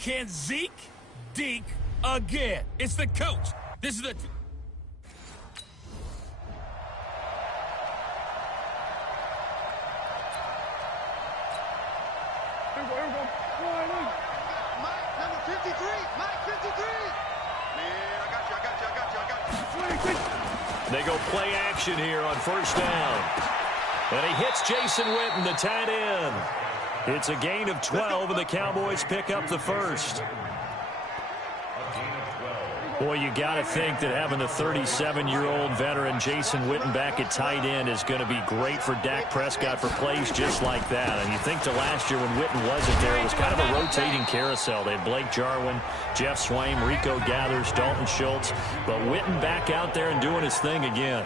Can Zeke deke again? It's the coach. This is the... Mike, number 53. Mike, 53. Man, I got you. They go play action here on first down. And he hits Jason Witten, the tight end. It's a gain of 12, and the Cowboys pick up the first. Boy, you got to think that having the 37-year-old veteran Jason Witten back at tight end is going to be great for Dak Prescott for plays just like that. And you think to last year when Witten wasn't there, it was kind of a rotating carousel. They had Blake Jarwin, Jeff Swaim, Rico Gathers, Dalton Schultz. But Witten back out there and doing his thing again.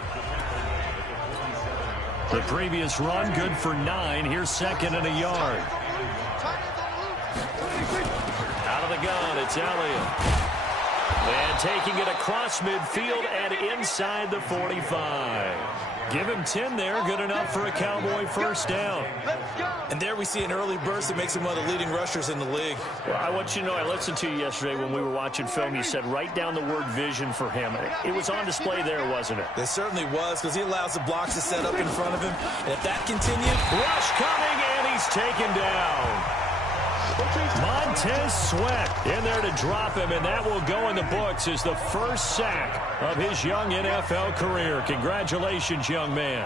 The previous run, good for 9. Here's second and a yard. Out of the gun, it's Elliott. And taking it across midfield and inside the 45. Give him 10 there, good enough for a Cowboy first down. And there we see an early burst that makes him one of the leading rushers in the league. Well, I want you to know, I listened to you yesterday when we were watching film. You said write down the word vision for him. It was on display there, wasn't it? It certainly was, because he allows the blocks to set up in front of him. And if that continues, rush coming, and he's taken down. Montez Sweat in there to drop him, and that will go in the books as the first sack of his young NFL career. Congratulations, young man.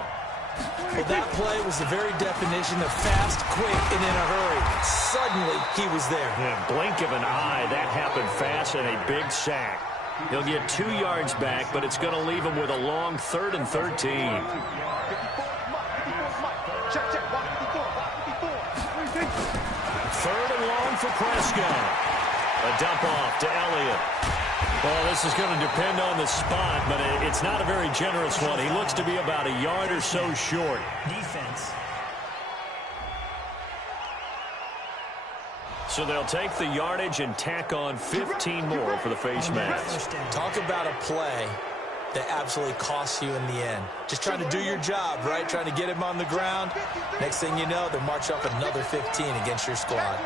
Well, that play was the very definition of fast, quick, and in a hurry. Suddenly, he was there. Yeah, blink of an eye, that happened fast, and a big sack. He'll get 2 yards back, but it's going to leave him with a long 3rd and 13. Third and long for Prescott. A dump off to Elliott. Well, this is going to depend on the spot, but it's not a very generous one. He looks to be about a yard or so short. Defense. So they'll take the yardage and tack on 15 more for the face mask. Talk about a play that absolutely costs you in the end. Just trying to do your job, right? Trying to get him on the ground. Next thing you know, they'll march up another 15 against your squad.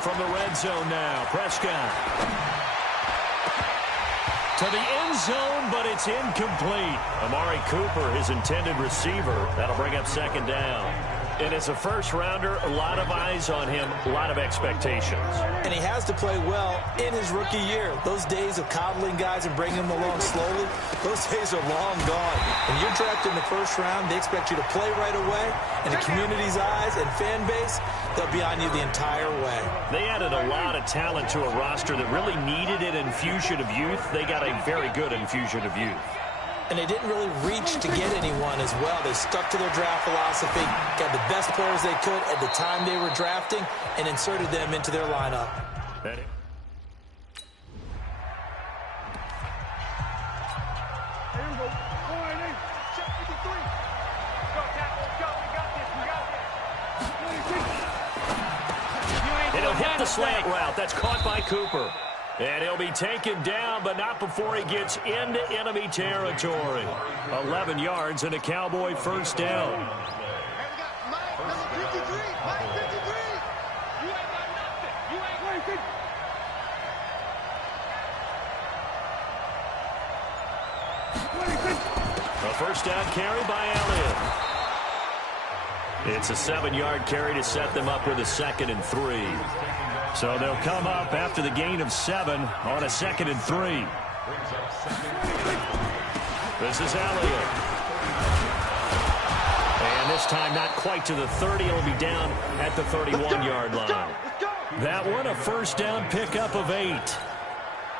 From the red zone now, Prescott. To the end zone, but it's incomplete. Amari Cooper, his intended receiver. That'll bring up second down. And as a first-rounder, a lot of eyes on him, a lot of expectations. And he has to play well in his rookie year. Those days of coddling guys and bringing them along slowly, those days are long gone. When you're drafted in the first round, they expect you to play right away. And the community's eyes and fan base, they'll be on you the entire way. They added a lot of talent to a roster that really needed an infusion of youth. They got a very good infusion of youth. And they didn't really reach to get anyone as well. They stuck to their draft philosophy, got the best players they could at the time they were drafting, and inserted them into their lineup. It'll hit the slant route. That's caught by Cooper. And he'll be taken down, but not before he gets into enemy territory. 11 yards and a Cowboy first down. Mike, number 53. Mike, 53. You ain't got nothing. You ain't got nothing. A first down carry by Elliott. It's a 7-yard carry to set them up with a 2nd and 3. So they'll come up after the gain of 7 on a 2nd and 3. This is Elliott. And this time not quite to the 30. It'll be down at the 31-yard line. That one a first down pickup of 8.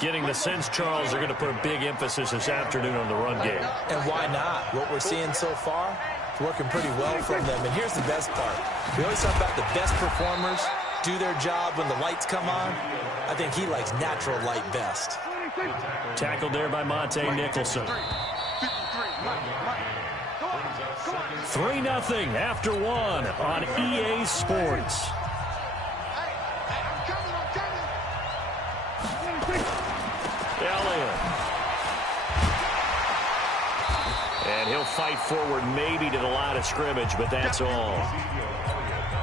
Getting the sense, Charles, they're going to put a big emphasis this afternoon on the run game. And why not? What we're seeing so far is working pretty well from them. And here's the best part. We always talk about the best performers do their job when the lights come on. I think he likes natural light best. Tackled there by Monte Nicholson. 3-0 after 1 on EA Sports. Elliott. And he'll fight forward maybe to the line of scrimmage, but that's all.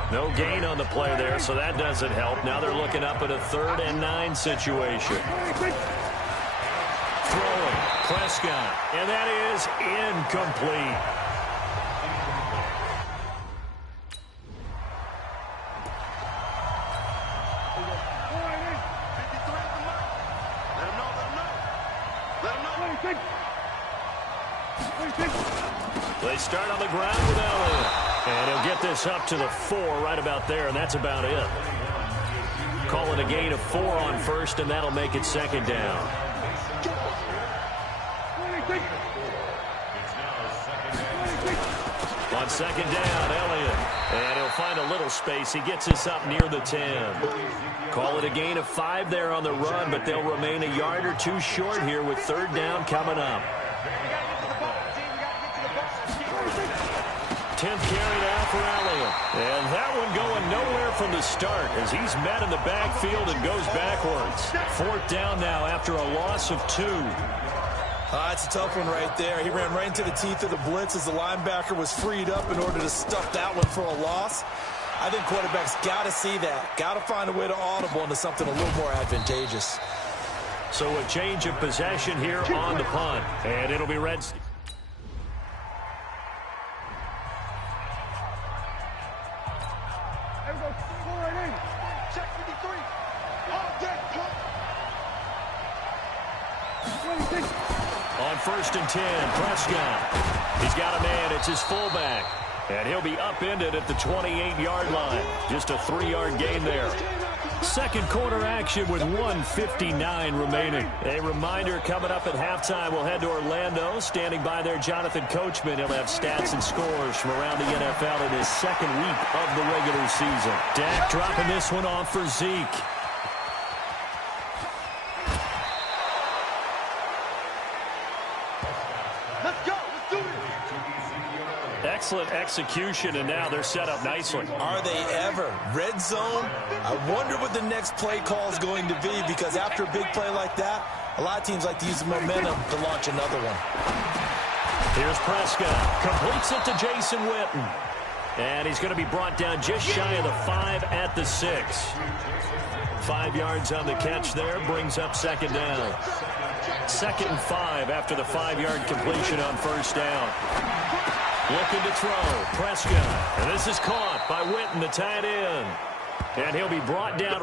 No gain on the play there, so that doesn't help. Now they're looking up at a 3rd and 9 situation. Throwing, Prescott, and that is incomplete. They start on the ground with Elliott. And he'll get this up to the 4 right about there, and that's about it. Call it a gain of 4 on first, and that'll make it 2nd down. On 2nd down, Elliott. And he'll find a little space. He gets this up near the 10. Call it a gain of 5 there on the run, but they'll remain a yard or 2 short here with 3rd down coming up. 10th carry now for Elliott. And that one going nowhere from the start as he's met in the backfield and goes backwards. 4th down now after a loss of 2. It's a tough one right there. He ran right into the teeth of the blitz as the linebacker was freed up in order to stuff that one for a loss. I think quarterbacks got to see that. Got to find a way to audible into something a little more advantageous. So a change of possession here on the punt. And it'll be Reds. On 1st and 10, Prescott. He's got a man. It's his fullback. And he'll be upended at the 28-yard line. Just a 3-yard gain there. 2nd quarter action with 1:59 remaining. A reminder coming up at halftime. We'll head to Orlando. Standing by there, Jonathan Coachman. He'll have stats and scores from around the NFL in his 2nd week of the regular season. Dak dropping this one off for Zeke. Excellent execution, and now they're set up nicely. Are they ever? Red zone? I wonder what the next play call is going to be, because after a big play like that, a lot of teams like to use the momentum to launch another one. Here's Prescott. Completes it to Jason Witten. And he's going to be brought down just shy of the 5 at the 6. 5 yards on the catch there. Brings up 2nd down. 2nd and 5 after the 5-yard completion on 1st down. Looking to throw, Prescott. And this is caught by Witten, the tight end. And he'll be brought down.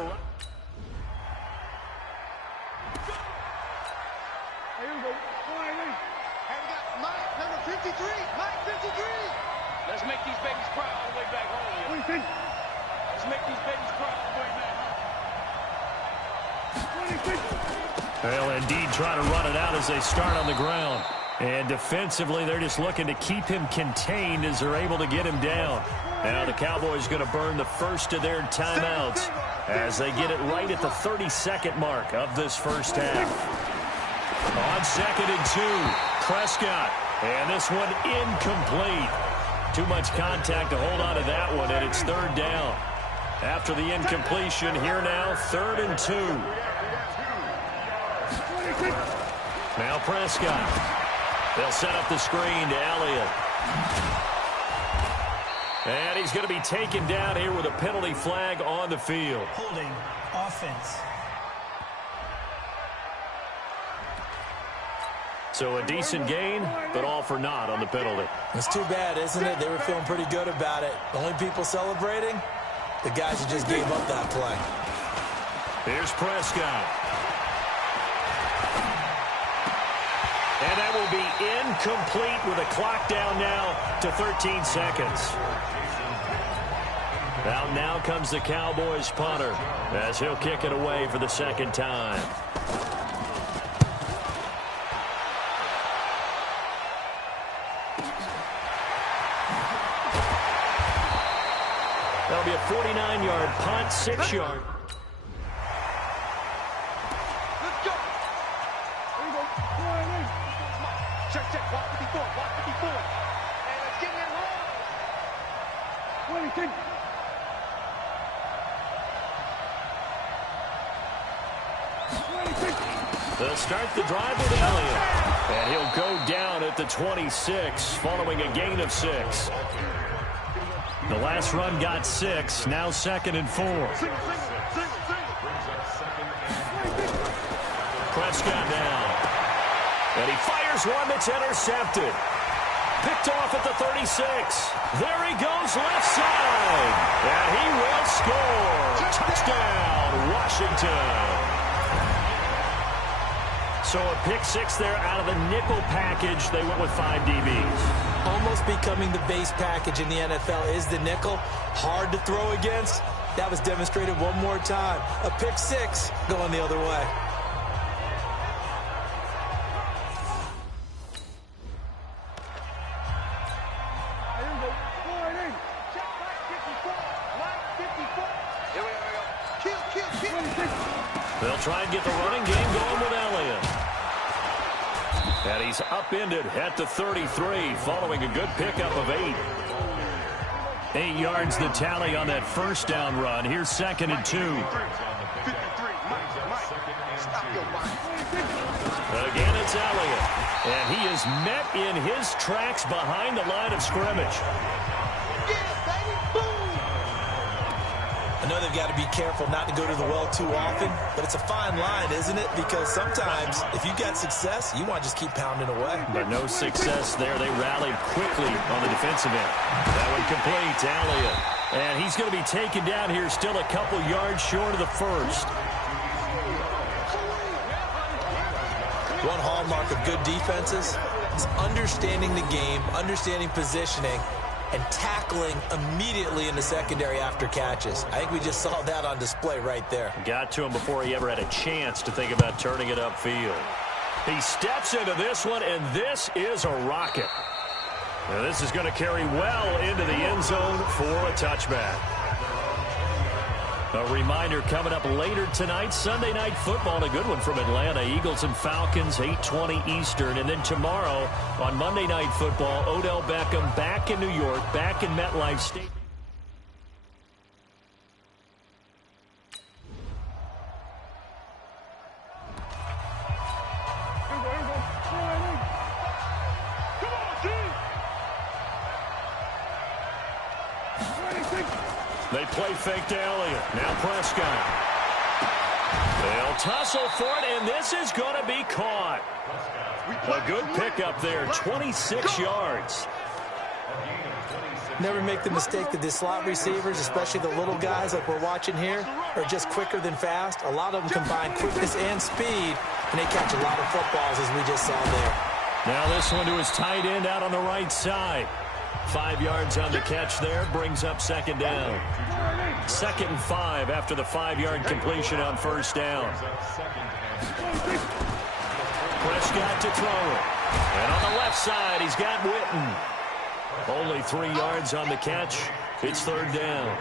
Here we go. And we got Mike, number 53. Mike, 53. Let's make these babies cry all the way back home. Let's make these babies cry all the way back home. They'll indeed try to run it out as they start on the ground. And defensively, they're just looking to keep him contained as they're able to get him down. Now the Cowboys going to burn the first of their timeouts as they get it right at the 32nd mark of this first half. On 2nd and 2, Prescott. And this one incomplete. Too much contact to hold on to that one, and it's 3rd down. After the incompletion, here now, 3rd and 2. Now Prescott. They'll set up the screen to Elliott. And he's going to be taken down here with a penalty flag on the field. Holding offense. So a decent gain, but all for naught on the penalty. It's too bad, isn't it? They were feeling pretty good about it. The only people celebrating, the guys who just gave up that play. Here's Prescott. And that will be incomplete with a clock down now to 13 seconds. Now comes the Cowboys punter as he'll kick it away for the 2nd time. That'll be a 49-yard punt, 6-yard. Check. Walk 54. And let's get in there long. They'll start the drive with Elliott. And he'll go down at the 26 following a gain of 6. The last run got 6. Now 2nd and 4. Prescott down. And he fires one that's intercepted. Picked off at the 36. There he goes left side. And he will score. Touchdown, Washington. So a pick 6 there out of the nickel package. They went with 5 DBs. Almost becoming the base package in the NFL is the nickel. Hard to throw against. That was demonstrated one more time. A pick 6 going the other way. They'll try and get the running game going with Elliott. And he's upended at the 33 following a good pickup of 8. 8 yards the tally on that first down run. Here's 2nd and 2. Again, it's Elliott. And he is met in his tracks behind the line of scrimmage. I know they've got to be careful not to go to the well too often, but it's a fine line, isn't it? Because sometimes, if you got success, you want to just keep pounding away. But no success there. They rallied quickly on the defensive end. That one complete to Elliott. And he's going to be taken down here, still a couple yards short of the first. One hallmark of good defenses is understanding the game, understanding positioning, and tackling immediately in the secondary after catches. I think we just saw that on display right there. Got to him before he ever had a chance to think about turning it upfield. He steps into this one, and this is a rocket. Now this is going to carry well into the end zone for a touchback. A reminder coming up later tonight, Sunday Night Football, a good one from Atlanta. Eagles and Falcons, 8:20 Eastern. And then tomorrow on Monday Night Football, Odell Beckham back in New York, back in MetLife Stadium. They play fake to Elliott. Now Prescott. They'll tussle for it, and this is going to be caught. A good pickup there, 26 yards. Never make the mistake that the slot receivers, especially the little guys like we're watching here, are just quicker than fast. A lot of them combine quickness and speed, and they catch a lot of footballs, as we just saw there. Now this one to his tight end out on the right side. 5 yards on the catch there, brings up 2nd down. 2nd and 5 after the 5-yard completion on first down. Prescott to throw it. And on the left side, he's got Witten. Only 3 yards on the catch. It's 3rd down.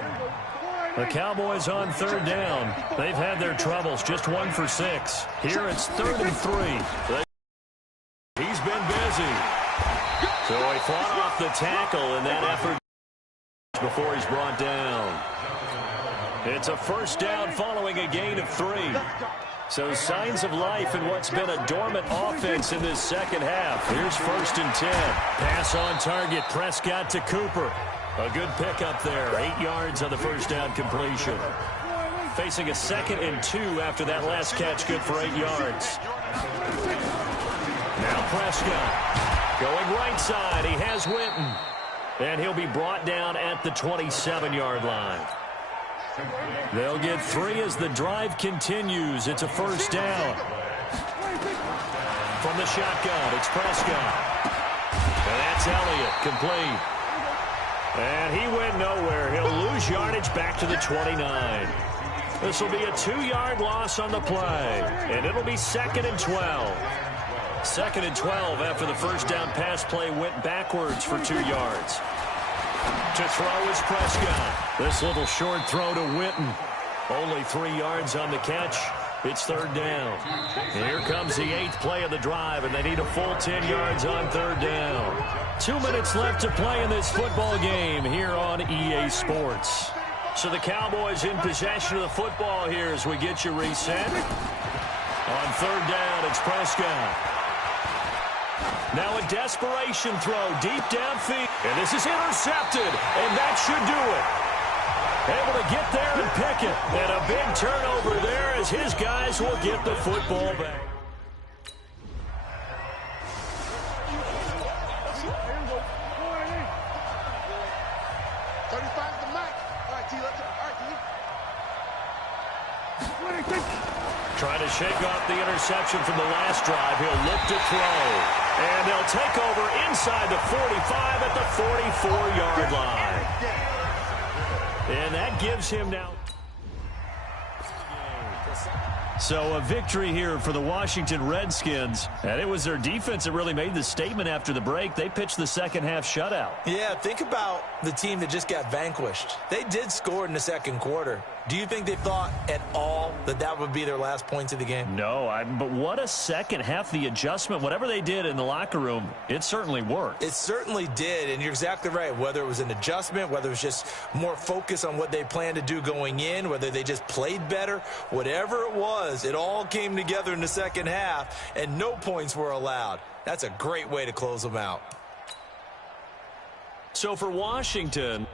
The Cowboys on 3rd down. They've had their troubles, just 1 for 6. Here it's 3rd and 3. He's been busy. So he fought off the tackle in that effort before he's brought down. It's a first down following a gain of 3. So signs of life in what's been a dormant offense in this second half. Here's 1st and 10. Pass on target. Prescott to Cooper. A good pickup there. 8 yards on the first down completion. Facing a 2nd and 2 after that last catch, good for 8 yards. Now Prescott. Going right side, he has Witten. And he'll be brought down at the 27-yard line. They'll get 3 as the drive continues. It's a first down. From the shotgun, it's Prescott. And that's Elliott, complete. And he went nowhere. He'll lose yardage back to the 29. This will be a 2-yard loss on the play. And it'll be 2nd and 12. 2nd and 12 after the first down pass play went backwards for 2 yards. To throw is Prescott. This little short throw to Witten. Only 3 yards on the catch. It's 3rd down. Here comes the 8th play of the drive, and they need a full 10 yards on 3rd down. 2 minutes left to play in this football game here on EA Sports. So the Cowboys in possession of the football here as we get you reset. On 3rd down, it's Prescott. Now a desperation throw deep downfield. And this is intercepted, and that should do it. Able to get there and pick it. And a big turnover there as his guys will get the football back. Trying to shake off the interception from the last drive. He'll look to throw. And they'll take over inside the 45 at the 44-yard line. And that gives him now. So a victory here for the Washington Redskins. And it was their defense that really made the statement after the break. They pitched the second-half shutout. Yeah, think about the team that just got vanquished. They did score in the second quarter. Do you think they thought at all that that would be their last points of the game? No, but what a second half. The adjustment, whatever they did in the locker room, it certainly worked. It certainly did, and you're exactly right. Whether it was an adjustment, whether it was just more focus on what they planned to do going in, whether they just played better, whatever it was, it all came together in the second half, and no points were allowed. That's a great way to close them out. So for Washington,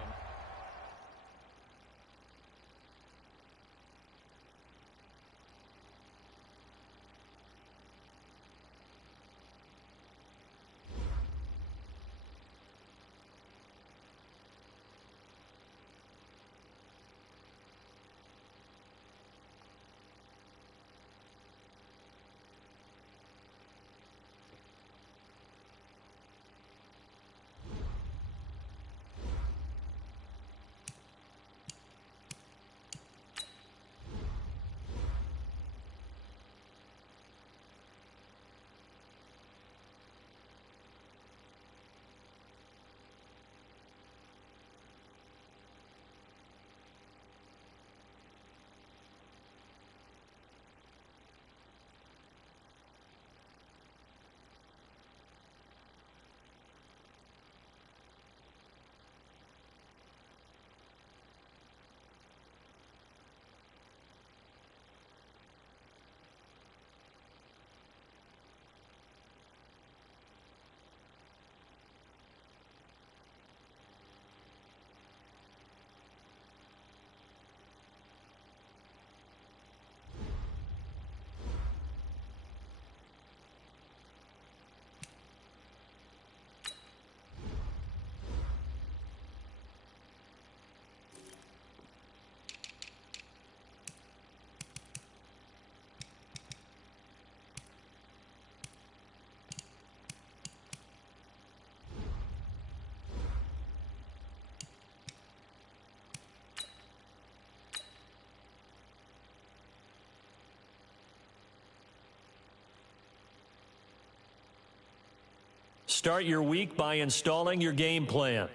start your week by installing your game plan.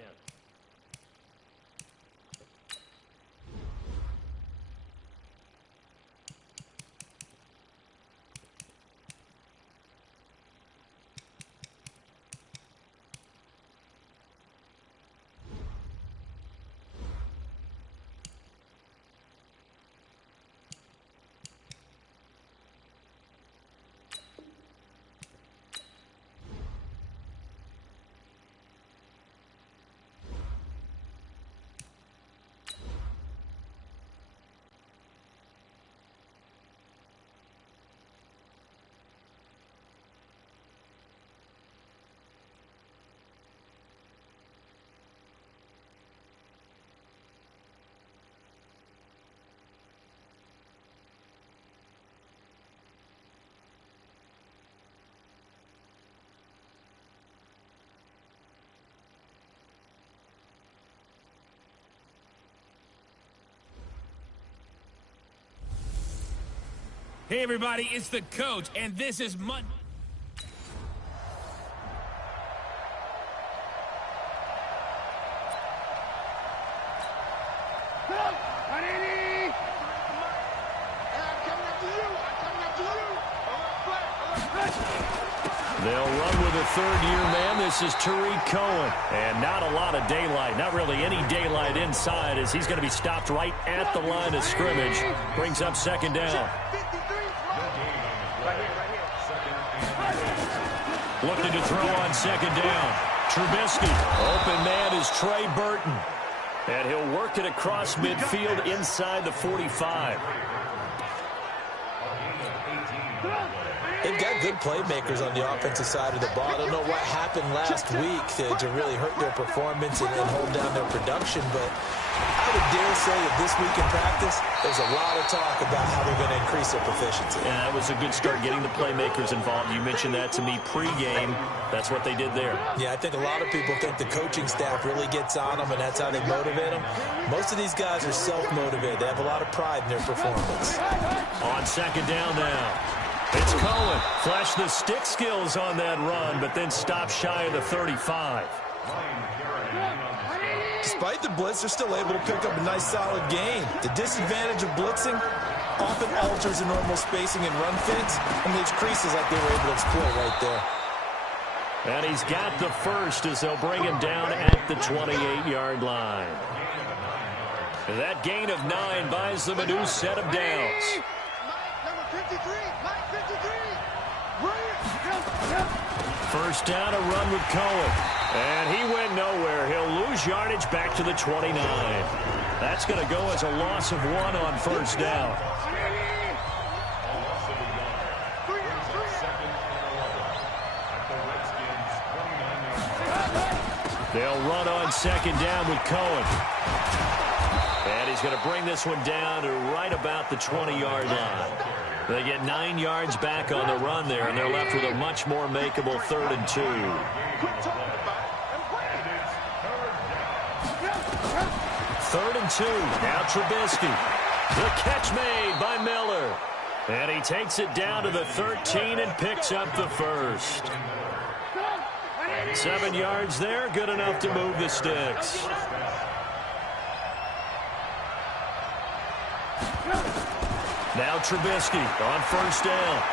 Hey, everybody, it's the coach, and this is Monday. They'll run with a third-year man. This is Tariq Cohen. And not a lot of daylight, not really any daylight inside as he's going to be stopped right at the line of scrimmage. Brings up second down. Looking to throw on second down. Trubisky. Open man is Trey Burton. And he'll work it across midfield inside the 45. They've got good playmakers on the offensive side of the ball. I don't know what happened last week to really hurt their performance and hold down their production, but I would dare say that this week in practice, there's a lot of talk about how they're going to increase their proficiency. And that was a good start, getting the playmakers involved. You mentioned that to me pregame. That's what they did there. Yeah, I think a lot of people think the coaching staff really gets on them, and that's how they motivate them. Most of these guys are self-motivated. They have a lot of pride in their performance. On second down now. It's Cohen. Flash the stick skills on that run, but then stop shy of the 35. Despite the blitz, they're still able to pick up a nice, solid gain. The disadvantage of blitzing often alters the normal spacing and run fits and leaves creases like they were able to exploit right there. And he's got the first as they'll bring him down at the 28-yard line. That gain of 9 buys them a new set of downs. First down, a run with Cohen. And he went nowhere. He'll lose yardage back to the 29. That's going to go as a loss of 1 on first down. They'll run on second down with Cohen. And he's going to bring this one down to right about the 20-yard line. They get 9 yards back on the run there, and they're left with a much more makeable 3rd and 2. 3rd and 2. Now Trubisky. The catch made by Miller. And he takes it down to the 13 and picks up the first. 7 yards there, good enough to move the sticks. Now Trubisky on first down.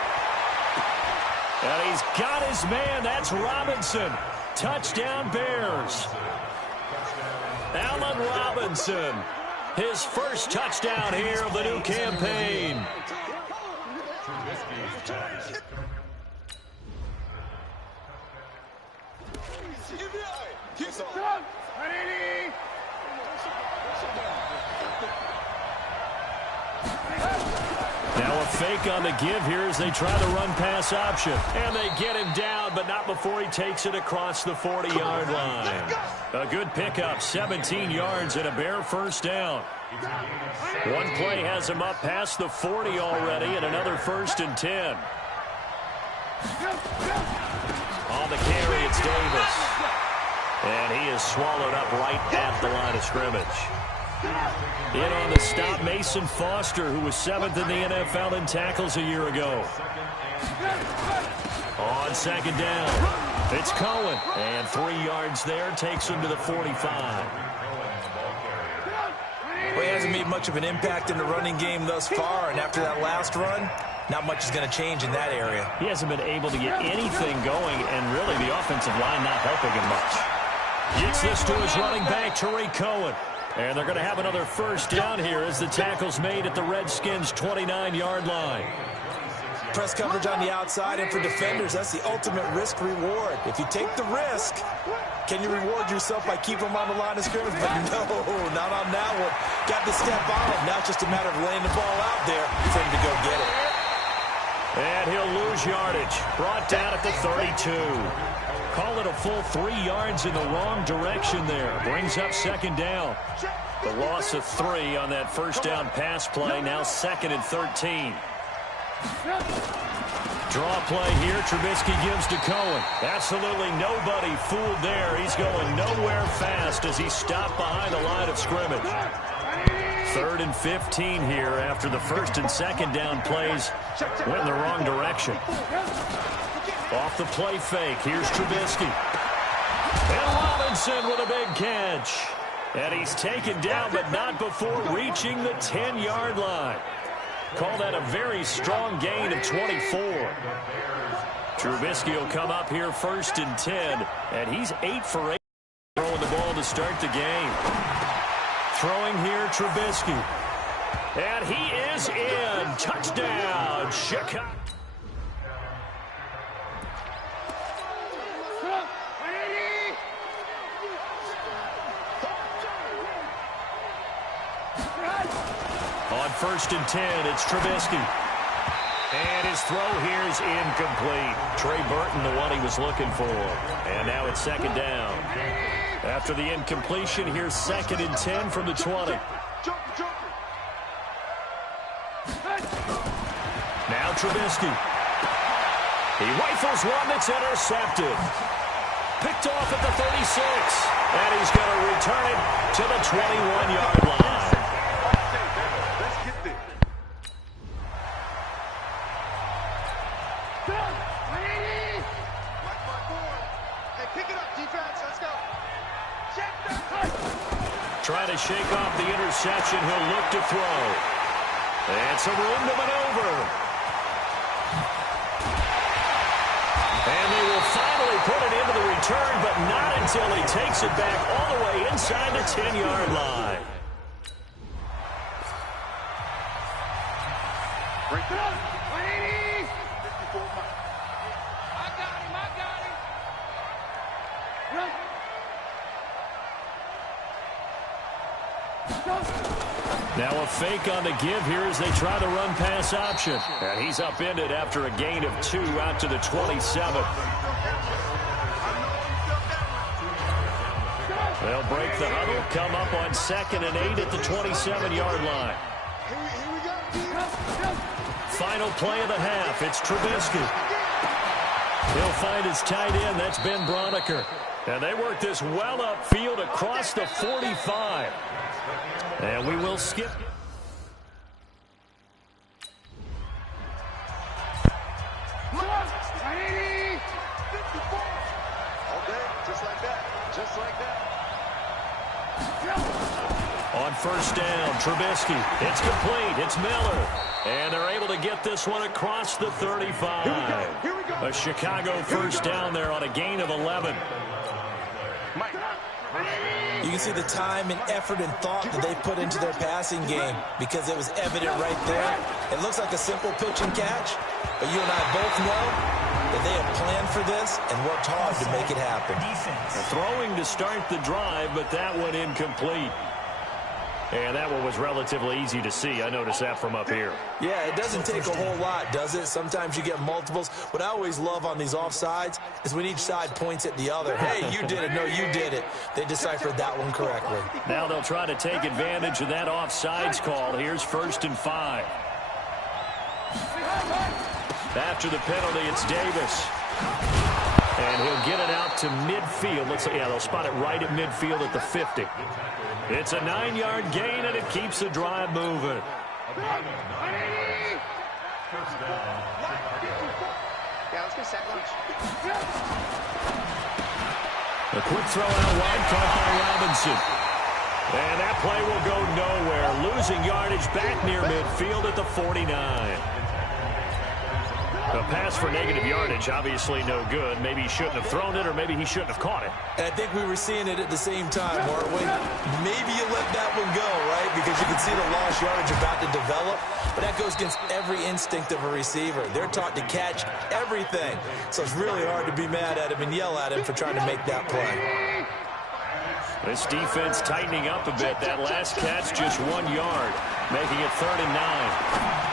And he's got his man. That's Robinson. Touchdown Bears. Allen Robinson. His first touchdown here of the new campaign. Now a fake on the give here as they try the run-pass option. And they get him down, but not before he takes it across the 40-yard line. A good pickup, 17 yards and a Bear first down. One play has him up past the 40 already, and another 1st and 10. On the carry, it's Davis. And he is swallowed up right at the line of scrimmage. In on the stop, Mason Foster, who was 7th in the NFL in tackles a year ago. On second down, it's Cohen. And 3 yards there, takes him to the 45. Well, he hasn't made much of an impact in the running game thus far, and after that last run, not much is going to change in that area. He hasn't been able to get anything going, and really the offensive line not helping him much. Gets this to his running back, Tariq Cohen. And they're going to have another first down here as the tackle's made at the Redskins' 29-yard line. Press coverage on the outside, and for defenders, that's the ultimate risk-reward. If you take the risk, can you reward yourself by keeping them on the line of scrimmage? But no, not on that one. Got the step on him. Now it's just a matter of laying the ball out there for him to go get it. And he'll lose yardage. Brought down at the 32. Call it a full 3 yards in the wrong direction there. Brings up second down. The loss of 3 on that first down pass play. Now 2nd and 13. Draw play here. Trubisky gives to Cohen. Absolutely nobody fooled there. He's going nowhere fast as he stopped behind the line of scrimmage. 3rd and 15 here after the 1st and 2nd down plays went in the wrong direction. Off the play fake. Here's Trubisky. And Robinson with a big catch. And he's taken down, but not before reaching the 10-yard line. Call that a very strong gain of 24. Trubisky will come up here 1st and 10. And he's 8 for 8 throwing the ball to start the game. Throwing here, Trubisky. And he is in. Touchdown, Chicago. first and 10. It's Trubisky. And his throw here is incomplete. Trey Burton, the one he was looking for. And now it's second down. After the incompletion, here's second and 10 from the 20. Now Trubisky. He rifles one that's intercepted. Picked off at the 36. And he's going to return it to the 21-yard line. Let's get there. Hey, pick it up, defense. Let's go. Trying to shake off the interception. He'll look to throw. And some room to maneuver. And they will finally put it into the return, but not until he takes it back all the way inside the 10-yard line. Break it up. 180. 54 miles. I got him. Run. Now a fake on the give here as they try the run-pass option. And he's upended after a gain of 2 out to the 27. They'll break the huddle, come up on 2nd and 8 at the 27-yard line. Here we go. Final play of the half. It's Trubisky. He'll find his tight end. That's Ben Braunecker. And they work this well upfield across the 45. And we will skip. All day, just like that. Just like that. On first down, Trubisky. It's complete. It's Miller. And they're able to get this one across the 35. Here we go. A Chicago first down there on a gain of 11. Mike. You can see the time and effort and thought that they put into their passing game because it was evident right there. It looks like a simple pitch and catch, but you and I both know that they have planned for this and worked hard to make it happen. Throwing to start the drive, but that one incomplete. And that one was relatively easy to see. I noticed that from up here. Yeah, it doesn't take a whole lot, does it? Sometimes you get multiples. What I always love on these offsides is when each side points at the other. Hey, you did it. No, you did it. They deciphered that one correctly. Now they'll try to take advantage of that offsides call. Here's 1st and 5. After the penalty, it's Davis. And he'll get it out to midfield. Looks like, yeah, they'll spot it right at midfield at the 50. It's a 9-yard gain, and it keeps the drive moving. Yeah, let's get sack lunch. A quick throw out wide, caught by Robinson. And that play will go nowhere. Losing yardage back near midfield at the 49. A pass for negative yardage, obviously no good. Maybe he shouldn't have thrown it, or maybe he shouldn't have caught it. And I think we were seeing it at the same time, weren't we? Maybe you let that one go, right? Because you can see the lost yardage about to develop. But that goes against every instinct of a receiver. They're taught to catch everything. So it's really hard to be mad at him and yell at him for trying to make that play. This defense tightening up a bit. That last catch just 1 yard, making it 3rd and 9.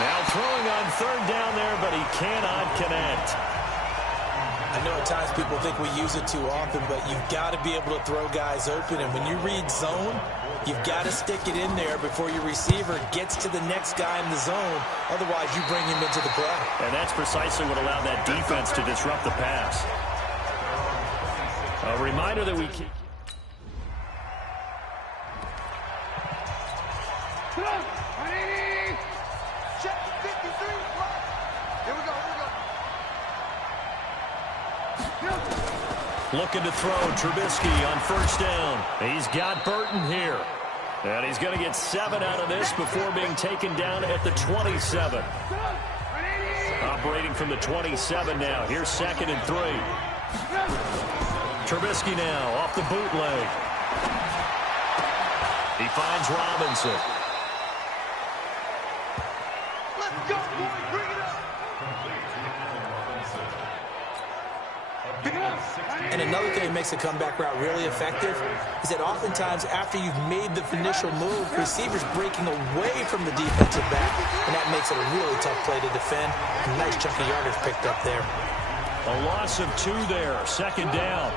Now throwing on 3rd down there, but he cannot connect. I know at times people think we use it too often, but you've got to be able to throw guys open. And when you read zone, you've got to stick it in there before your receiver gets to the next guy in the zone. Otherwise, you bring him into the play. And that's precisely what allowed that defense to disrupt the pass. A reminder that we keep... Check 53. Here we go. Looking to throw, Trubisky on first down. He's got Burton here. And he's going to get 7 out of this before being taken down at the 27. Operating from the 27 now. Here's 2nd and 3. Trubisky now off the bootleg. He finds Robinson. Let's go, boys. Bring it up. And another thing that makes a comeback route really effective is that oftentimes after you've made the initial move, receivers breaking away from the defensive back, and that makes it a really tough play to defend. A nice chunk of yardage picked up there. A loss of 2 there, second down.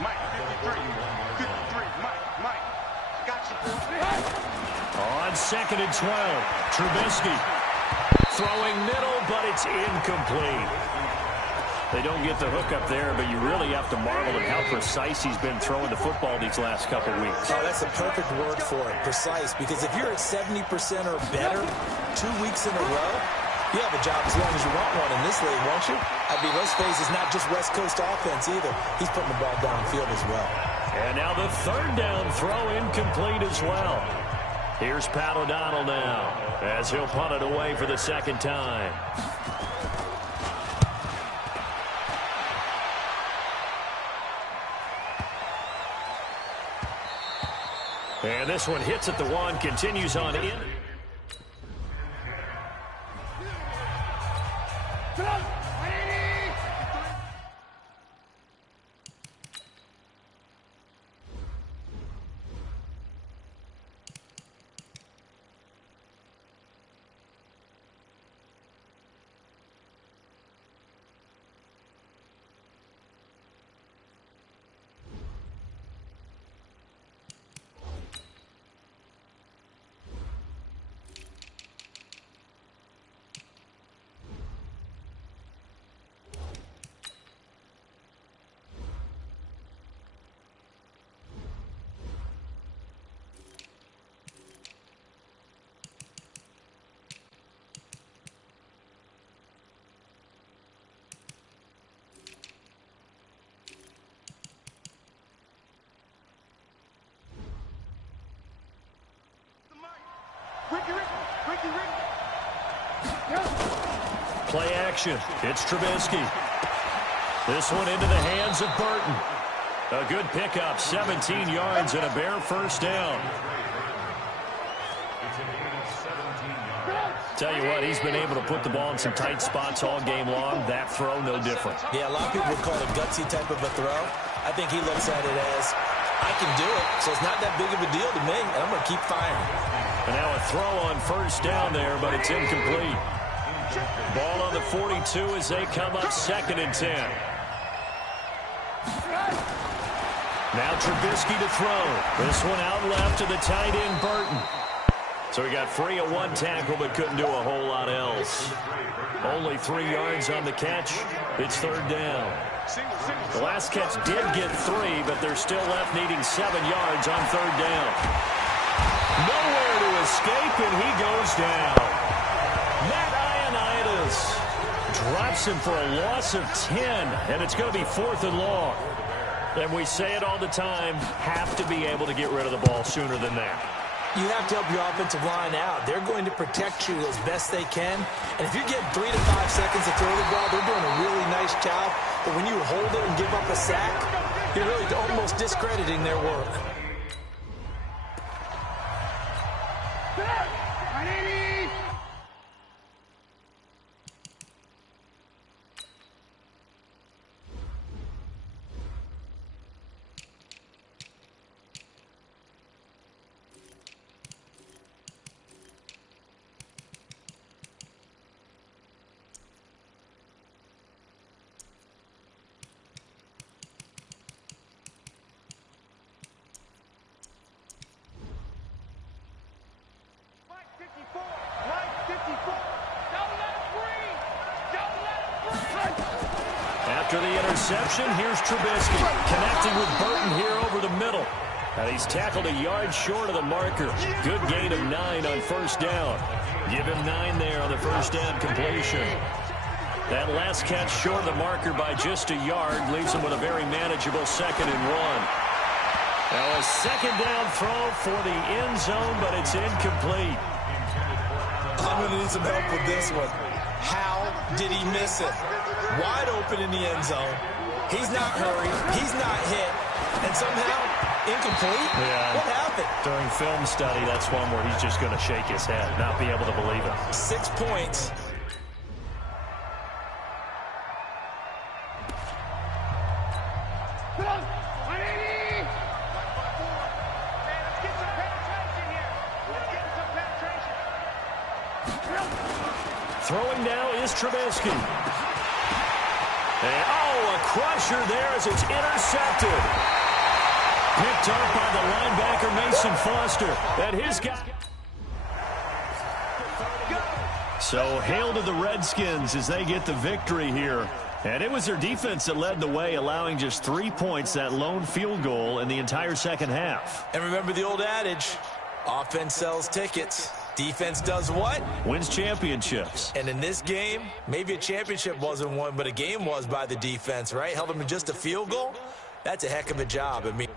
Mike, 53, Mike, got you. On 2nd and 12, Trubisky throwing middle, but it's incomplete. They don't get the hook up there, but you really have to marvel at how precise he's been throwing the football these last couple weeks. Oh, that's a perfect word for it, precise, because if you're at 70% or better 2 weeks in a row, you have a job as long as you want one in this league, won't you? I mean, let's face it, it's not just West Coast offense either. He's putting the ball downfield as well. And now the 3rd down throw incomplete as well. Here's Pat O'Donnell now as he'll punt it away for the 2nd time. And this one hits at the 1, continues on in. Play action. It's Trubisky. This one into the hands of Burton. A good pickup, 17 yards and a bare 1st down. Tell you what, he's been able to put the ball in some tight spots all game long. That throw, no different. Yeah, a lot of people would call it a gutsy type of a throw. I think he looks at it as, I can do it, so it's not that big of a deal to me, and I'm going to keep firing. And now a throw on 1st down there, but it's incomplete. Ball on the 42 as they come up 2nd and 10. Now Trubisky to throw. This one out left to the tight end, Burton. So he got free of 1 tackle, but couldn't do a whole lot else. Only 3 yards on the catch. It's 3rd down. The last catch did get 3, but they're still left needing 7 yards on 3rd down. Nowhere to escape, and he goes down. Matt Ioannidis drops him for a loss of 10, and it's going to be 4th and long. And we say it all the time, have to be able to get rid of the ball sooner than that. You have to help your offensive line out. They're going to protect you as best they can. And if you're getting 3 to 5 seconds to throw the ball, they're doing a really nice job. But when you hold it and give up a sack, you're really almost discrediting their work. After the interception, here's Trubisky connecting with Burton here over the middle. And he's tackled a yard short of the marker. Good gain of 9 on 1st down. Give him 9 there on the 1st down completion. That last catch short of the marker by just a yard leaves him with a very manageable 2nd and 1. Now a 2nd down throw for the end zone, but it's incomplete. I'm going to need some help with this one. How did he miss it? Wide open in the end zone. He's not hurried. He's not hit. And somehow, incomplete? Yeah. What happened? During film study, that's one where he's just going to shake his head, not be able to believe it. 6 points. Throwing now is Trubisky. And, a crusher there as it's intercepted. Picked up by the linebacker Mason Foster. That his guy. So hail to the Redskins as they get the victory here. And it was their defense that led the way, allowing just 3 points, that lone field goal in the entire second half. And remember the old adage, offense sells tickets. Defense does what? Wins championships. And in this game, maybe a championship wasn't won, but a game was by the defense, right? Held them to just a field goal. That's a heck of a job. I mean,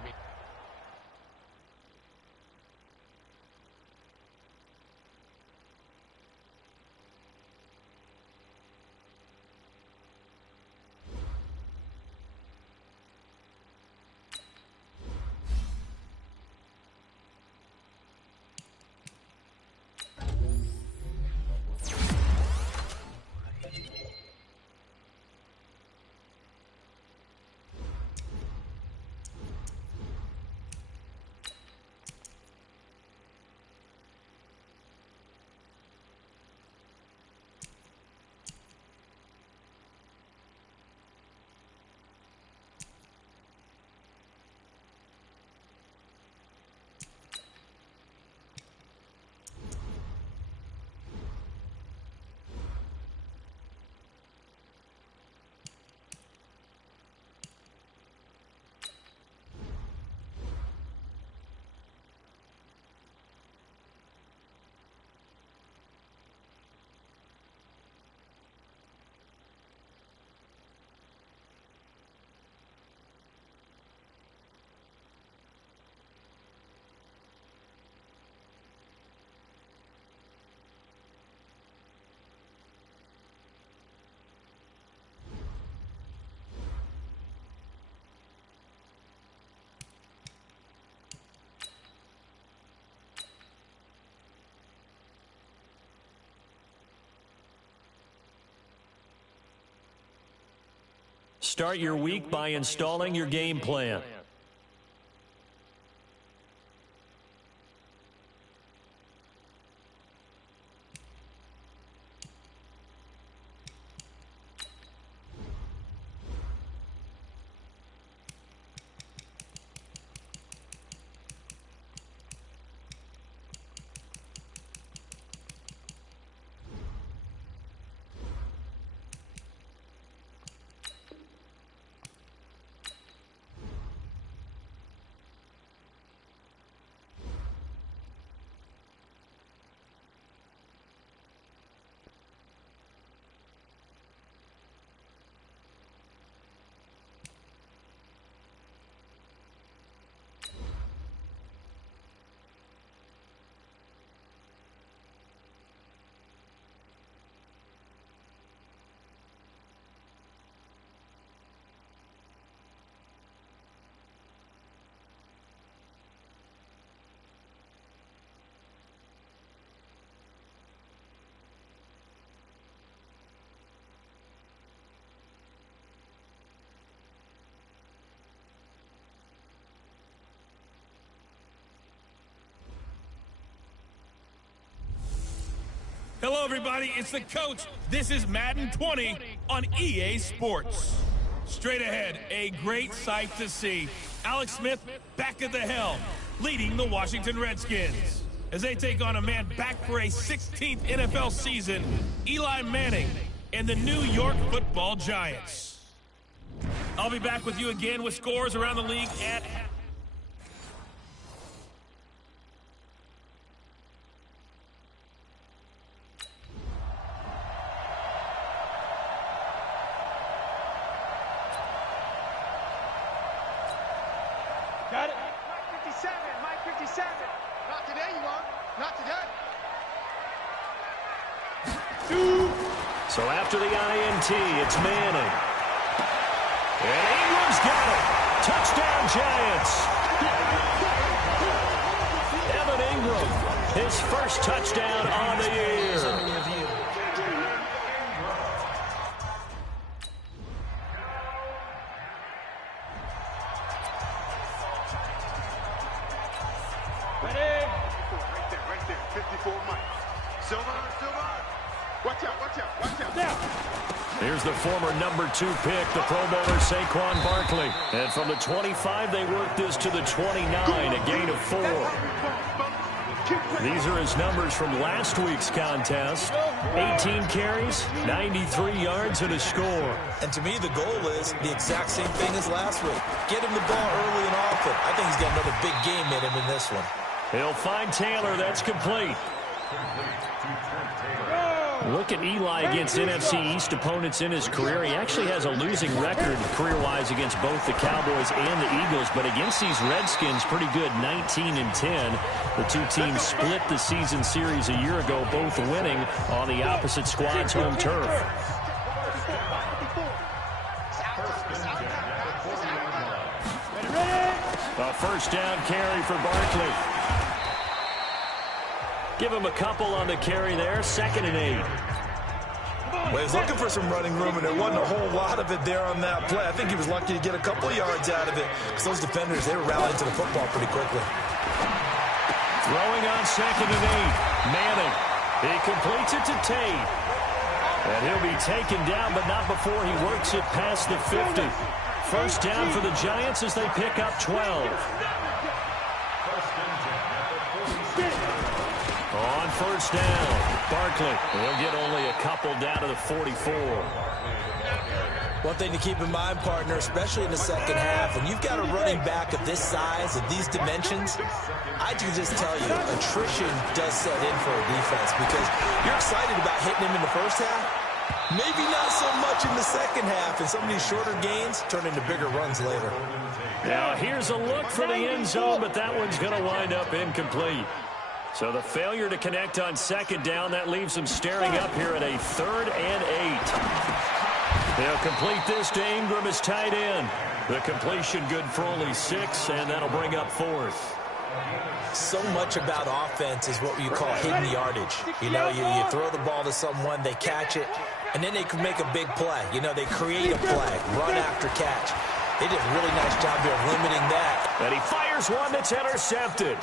Start your week by installing your game plan. Hello, everybody. It's the coach. This is Madden 20 on EA Sports. Straight ahead, a great sight to see. Alex Smith back at the helm, leading the Washington Redskins. As they take on a man back for a 16th NFL season, Eli Manning and the New York Football Giants. I'll be back with you again with scores around the league at... Got it. Mike 57, Mike 57. Not today, you won't. Not today. So after the INT, it's Manning. And Ingram's got it. Touchdown, Giants. Evan Ingram, his first touchdown on the year. Right there, 54 Mike. Silver. Watch out, watch out, watch out. Now. Here's the former number 2 pick, the Pro Bowler Saquon Barkley. And from the 25, they work this to the 29, a gain of 4. These are his numbers from last week's contest. 18 carries, 93 yards, and a score. And to me, the goal is the exact same thing as last week. Get him the ball early and often. I think he's got another big game in him in this one. He'll find Taylor. That's complete. Look at Eli against NFC East opponents in his career. He actually has a losing record career-wise against both the Cowboys and the Eagles, but against these Redskins, pretty good, 19-10. The two teams split the season series a year ago, both winning on the opposite squad's home turf. A first down carry for Barkley. Give him a couple on the carry there. 2nd and 8. Well, he's looking for some running room, and there wasn't a whole lot of it there on that play. I think he was lucky to get a couple yards out of it because those defenders, they were rallying to the football pretty quickly. Throwing on 2nd and 8. Manning. He completes it to Tate. And he'll be taken down, but not before he works it past the 50. First down for the Giants as they pick up 12. On first down, Barkley. He'll get only a couple down to the 44. One thing to keep in mind, partner, especially in the second half, when you've got a running back of this size, of these dimensions, I can just tell you, attrition does set in for a defense because you're excited about hitting him in the first half. Maybe not so much in the second half, and some of these shorter gains turn into bigger runs later. Now here's a look for the end zone, but that one's going to wind up incomplete. So the failure to connect on 2nd down, that leaves them staring up here at a 3rd and 8. They'll complete this to Ingram as tight end. The completion good for only 6, and that'll bring up 4th. So much about offense is what you call hidden yardage. You know, you throw the ball to someone, they catch it, and then they can make a big play. You know, they create a play, run after catch. They did a really nice job here of limiting that. And he fires one that's intercepted.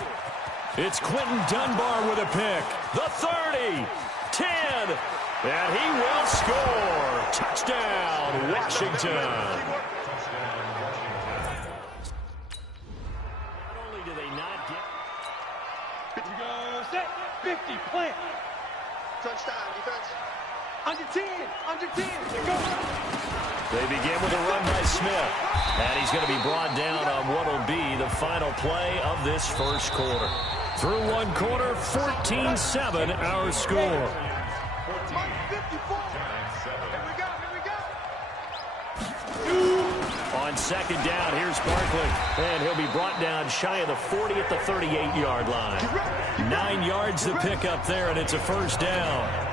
It's Quentin Dunbar with a pick. The 30, 10, and he will score. Touchdown, Washington. Not only do they not get... 50 go, set, 50, plant. Touchdown, defense. Under 10, go. They begin with a run by Smith. And he's going to be brought down on what will be the final play of this first quarter. Through one quarter, 14-7, our score. On 2nd down, here's Barkley. And he'll be brought down shy of the 40 at the 38-yard line. 9 yards to pick up there, and it's a first down.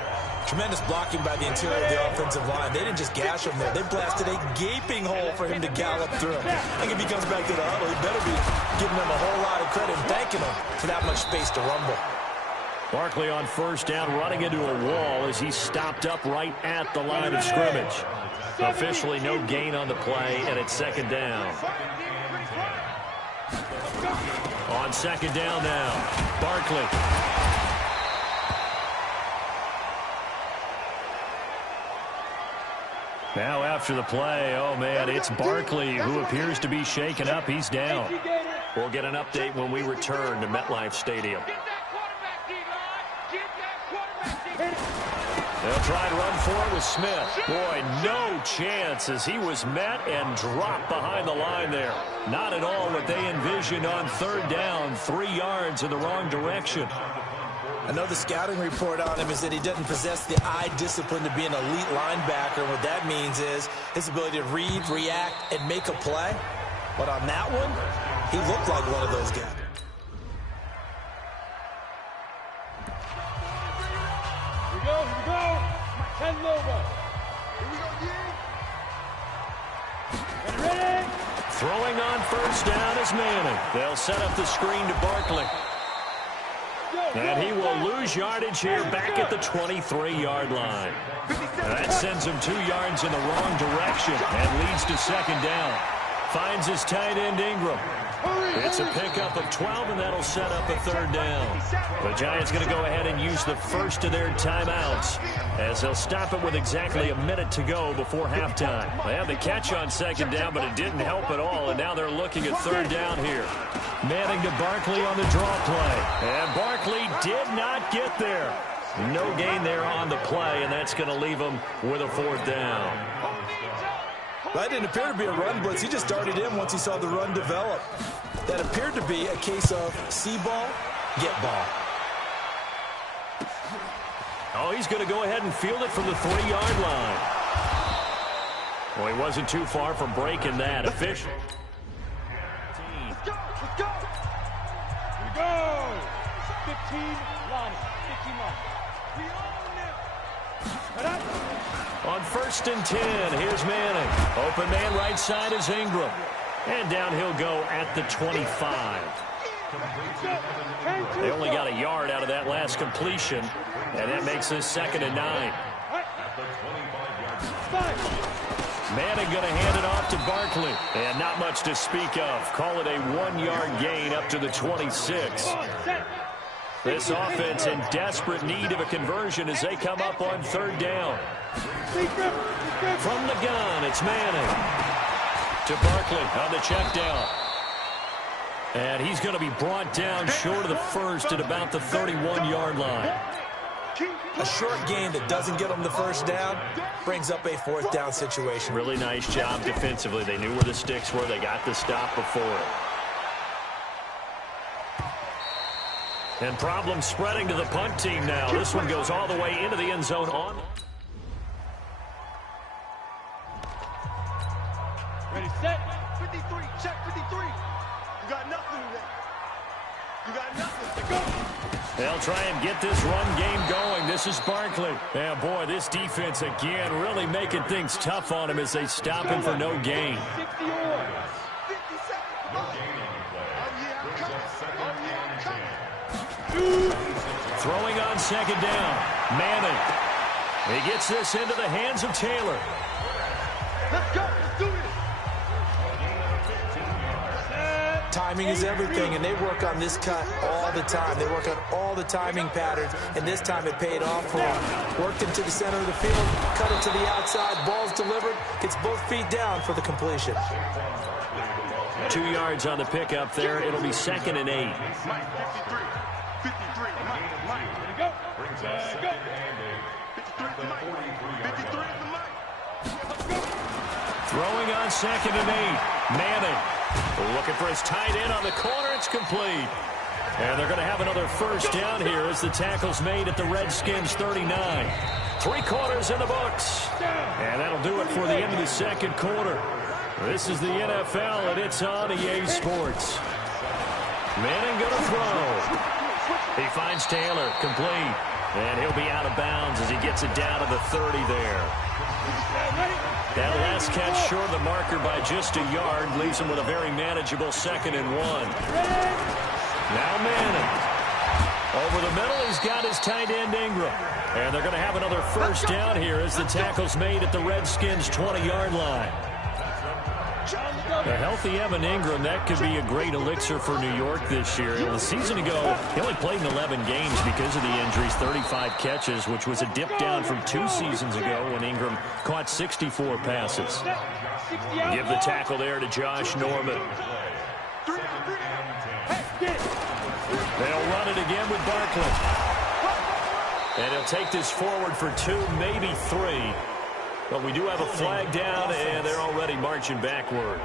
Tremendous blocking by the interior of the offensive line. They didn't just gash him there. They blasted a gaping hole for him to gallop through. I think if he comes back to the huddle, he better be giving them a whole lot of credit and thanking them for that much space to rumble. Barkley on first down, running into a wall as he's stopped up right at the line of scrimmage. Officially no gain on the play, and it's 2nd down. On 2nd down now, Barkley. Now after the play, oh man, it's Barkley who appears to be shaken up. He's down. We'll get an update when we return to MetLife Stadium. They'll try and run for it with Smith. Boy, no chance as he was met and dropped behind the line there. Not at all what they envisioned on 3rd down, 3 yards in the wrong direction. I know the scouting report on him is that he doesn't possess the eye discipline to be an elite linebacker. What that means is his ability to read, react, and make a play. But on that one, he looked like one of those guys. Here we go. Ken Lobo. Here we go, ready? Throwing on first down is Manning. They'll set up the screen to Barkley. And he will lose yardage here back at the 23-yard line. That sends him 2 yards in the wrong direction and leads to 2nd down. Finds his tight end, Ingram. It's a pickup of 12, and that'll set up a third down. The Giants going to go ahead and use the first of their timeouts as they'll stop it with exactly a minute to go before halftime. They had the catch on second down, but it didn't help at all, and now they're looking at third down here. Manning to Barkley on the draw play, and Barkley did not get there. No gain there on the play, and that's going to leave him with a fourth down. That didn't appear to be a run blitz. He just darted in once he saw the run develop. That appeared to be a case of see ball, get ball. Oh, he's going to go ahead and field it from the 3-yard line. Well, he wasn't too far from breaking that. Efficient. Let's go! Let's go! Here we go! 15 line. 15 line. We own them. Head up. On 1st and 10, here's Manning. Open man right side is Ingram. And down he'll go at the 25. They only got a yard out of that last completion, and that makes this 2nd and 9. Manning going to hand it off to Barkley. And not much to speak of. Call it a 1-yard gain up to the 26. This offense in desperate need of a conversion as they come up on third down. From the gun, it's Manning to Barkley on the check down. And he's going to be brought down short of the first at about the 31-yard line. A short gain that doesn't get them the first down brings up a fourth down situation. Really nice job defensively. They knew where the sticks were. They got the stop before it. And problem spreading to the punt team now. This one goes all the way into the end zone on. Ready, set. 53, check 53. You got nothing today. You got nothing. Go. They'll try and get this run game going. This is Barkley. Yeah, boy, this defense again really making things tough on him as they stop him for no gain. 60 yards. 50 seconds. Throwing on second down. Manning. He gets this into the hands of Taylor. Let's go. Let's do it. Timing is everything, and they work on this cut all the time. They work on all the timing patterns, and this time it paid off for him. Worked into the center of the field, cut it to the outside, ball's delivered, gets both feet down for the completion. 2 yards on the pickup there. It'll be 2nd and 8. Mike, 53. 53. Mike. Here we go. Go. 53 is the Mike. 53 is the Mike. Let's go. Throwing on 2nd and 8. Manning. Looking for his tight end on the corner. It's complete. And they're going to have another first down here as the tackle's made at the Redskins 39. 3 quarters in the books. And that'll do it for the end of the second quarter. This is the NFL, and it's on EA Sports. Manning going to throw. He finds Taylor, complete. And he'll be out of bounds as he gets it down to the 30 there. That last catch short of the marker by just a yard leaves him with a very manageable 2nd and 1. Now Manning. Over the middle, he's got his tight end Ingram. And they're going to have another first down here as the tackle's made at the Redskins' 20-yard line. A healthy Evan Ingram, that could be a great elixir for New York this year. A season ago, he only played in 11 games because of the injuries, 35 catches, which was a dip down from 2 seasons ago when Ingram caught 64 passes. Give the tackle there to Josh Norman. They'll run it again with Barkley. And he'll take this forward for 2, maybe 3. But we do have a flag down, and they're already marching backward.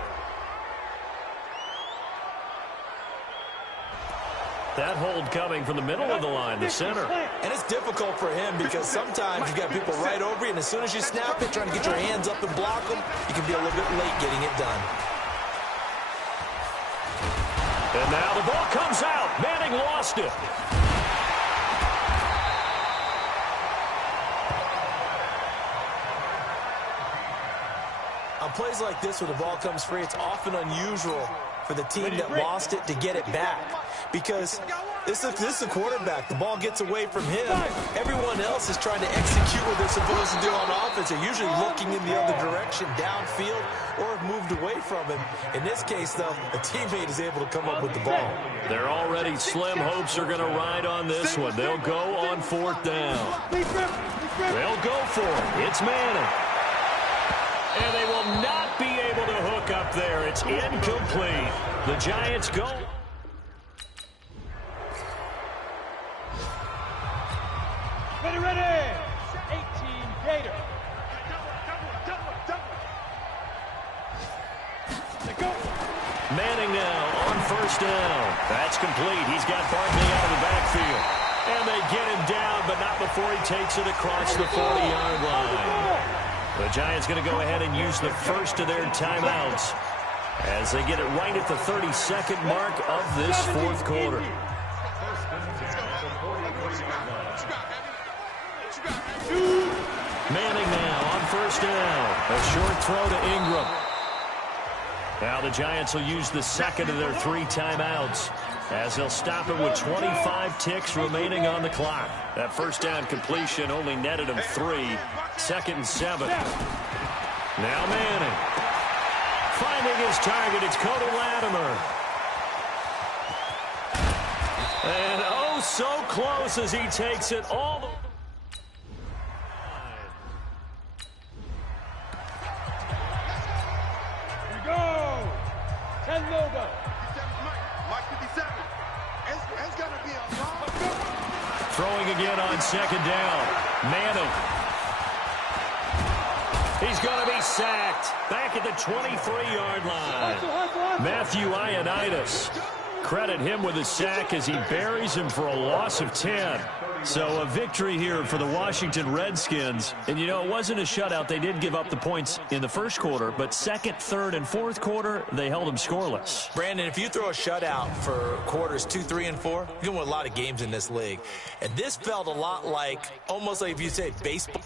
That hold coming from the middle of the line, the center. And it's difficult for him because sometimes you got people right over you, and as soon as you snap it, trying to get your hands up and block them, you can be a little bit late getting it done. And now the ball comes out. Manning lost it. On plays like this where the ball comes free, it's often unusual for the team that lost it to get it back, because This is the quarterback. The ball gets away from him. Everyone else is trying to execute what they're supposed to do on offense. They're usually looking in the other direction, downfield, or have moved away from him. In this case, though, a teammate is able to come up with the ball. Their already slim hopes are going to ride on this one. They'll go on 4th down. They'll go for it. It's Manning. And they will not be able to hook up there. It's incomplete. The Giants go. Ready. 18 Gator. Manning now on 1st down. That's complete. He's got Barkley out of the backfield. And they get him down, but not before he takes it across the 40-yard line. The Giants going to go ahead and use the first of their timeouts as they get it right at the 32nd mark of this 4th quarter. Manning now on 1st down. A short throw to Ingram. Now the Giants will use the second of their 3 timeouts as they'll stop it with 25 ticks remaining on the clock. That 1st down completion only netted him 3. 2nd and 7. Now Manning. Finding his target, it's Cody Latimer. And oh, so close as he takes it all the way. Throwing again on 2nd down. Manning. He's going to be sacked. Back at the 23-yard line. Matthew Ioannidis. Credit him with a sack as he buries him for a loss of 10. So a victory here for the Washington Redskins. And, you know, it wasn't a shutout. They did give up the points in the 1st quarter, but 2nd, 3rd, and 4th quarter, they held them scoreless. Brandon, if you throw a shutout for quarters 2, 3, and 4, you can win a lot of games in this league. And this felt a lot like, almost like if you say baseball.